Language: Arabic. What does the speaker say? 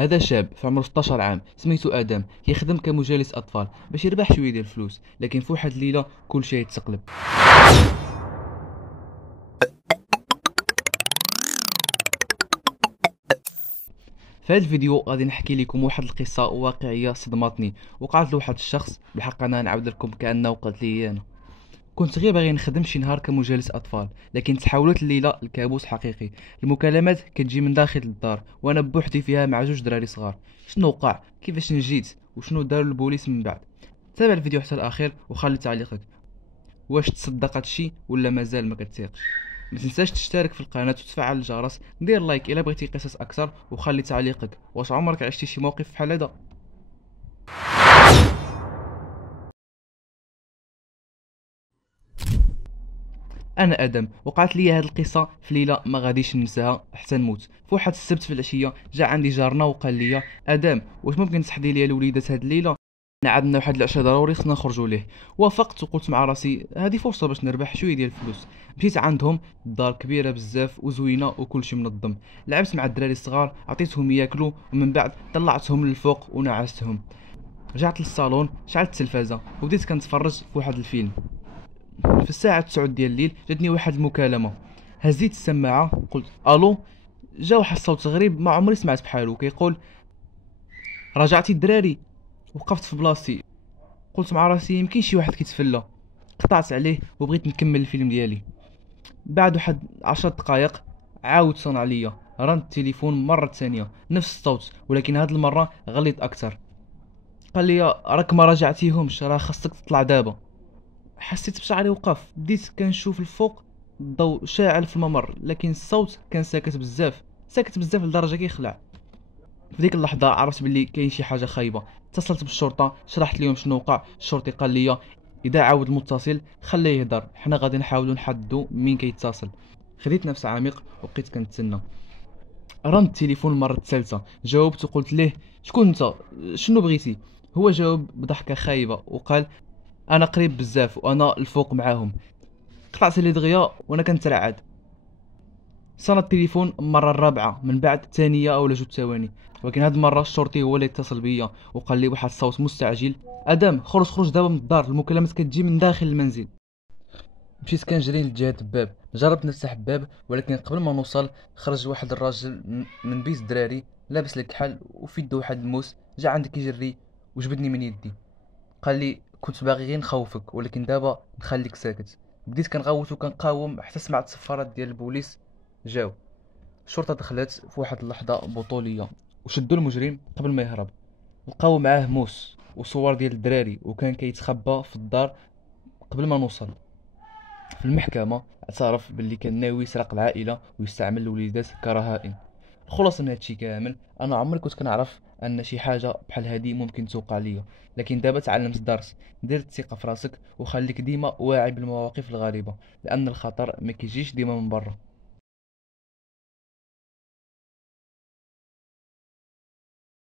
هذا شاب في عمره 16 عام سميتو ادم كيخدم كمجالس اطفال باش يربح شويه ديال الفلوس، لكن في واحد الليله كل شيء يتقلب. في هذا الفيديو غادي نحكي لكم واحد القصه واقعيه صدمتني، وقعت لواحد الشخص. بالحق انا نعاود لكم كانه قالت لي انا. كنت غير باغي نخدم شي نهار كمجالس اطفال، لكن تحولت الليله لكابوس حقيقي. المكالمات كتجي من داخل الدار وانا بوحدي فيها مع جوج دراري صغار. شنو وقع؟ كيفاش نجيت؟ وشنو داروا البوليس من بعد؟ تابع الفيديو حتى الاخير وخلي تعليقك. واش تصدق هادشي ولا مازال ما كتثيقش؟ ما تنساش تشترك في القناه وتفعل الجرس، دير لايك الا بغيتي قصص اكثر، وخلي تعليقك. واش عمرك عشتي شي موقف بحال هذا؟ انا ادم، وقعت لي هذه القصه في ليله ما غاديش ننساها حتى نموت. في واحد السبت في العشيه جا عندي جارنا وقال لي ادم واش ممكن تحضي لي الوليدات هذه الليله؟ عندنا واحد العشاء ضروري خصنا نخرجوا ليه. وافقت وقلت مع راسي هذه فرصه باش نربح شويه ديال الفلوس. مشيت عندهم، الدار كبيره بزاف وزوينه وكلشي منظم. لعبت مع الدراري الصغار، عطيتهم ياكلوا، ومن بعد طلعتهم للفوق ونعستهم. رجعت للصالون، شعلت التلفازه وبديت كنتفرج في واحد الفيلم. في الساعه 9 ديال الليل جاتني واحد المكالمه. هزيت السماعه قلت الو. جا واحد الصوت غريب ما عمري سمعت بحالو كيقول رجعتي الدراري. وقفت في بلاصتي، قلت مع راسي يمكن شي واحد كيتفلى. قطعت عليه وبغيت نكمل الفيلم ديالي. بعد واحد 10 دقائق عاود صون عليا، رن التليفون مرة ثانية نفس الصوت، ولكن هاد المرة غليظ اكثر. قال لي راك ما راجعتيهمش، راه خاصك تطلع دابا. حسيت بشعري وقف، بديت كنشوف الفوق، الضوء شاعل في الممر، لكن الصوت كان ساكت بزاف، ساكت بزاف لدرجة كيخلع. في ديك اللحظة عرفت باللي كاين شي حاجة خايبة. اتصلت بالشرطة، شرحت لهم شنو وقع. الشرطي قال لي اذا عاود المتصل خليه يهدر، حنا غادي نحاولوا نحددوا مين كيتصل. خديت نفس عميق وبقيت كنتسنى. رن التليفون المرة الثالثة، جاوبت وقلت ليه شكون انت؟ شنو بغيتي؟ هو جاوب بضحكة خايبة وقال انا قريب بزاف وانا الفوق معاهم. قطعت لي دغيا وانا كنترعد. صار التليفون المره الرابعه من بعد الثانيه او جوج ثواني، ولكن هاد المره الشرطي هو اللي اتصل بيا وقال لي واحد الصوت مستعجل ادم خرج خرج دابا من الدار، المكالمات كتجي من داخل المنزل. مشيت كنجري لجهه الباب، جربت نفتح الباب ولكن قبل ما نوصل خرج واحد الراجل من بيت الدراري لابس الكحل وفي يده واحد الموس. جا عندي كيجري وجبدني من يدي. قال لي كنت باغي غير نخوفك ولكن دابا نخليك ساكت. بديت كنغوت وكنقاوم حتى سمعت صفارات ديال البوليس جاو. الشرطه دخلت في واحد اللحظه بطوليه وشدوا المجرم قبل ما يهرب. لقاو معاه موس وصور ديال الدراري وكان كيتخبى في الدار. قبل ما نوصل في المحكمه اعترف باللي كان ناوي يسرق العائله ويستعمل الوليدات كرهائن. الخلاصه من هادشي كامل، انا عمري كنت كنعرف ان شي حاجه بحال هادي ممكن توقع ليا، لكن دابا تعلمت الدرس. دير الثقه في راسك وخليك ديما واعي بالمواقف الغريبه، لان الخطر ما كيجيش ديما من برا.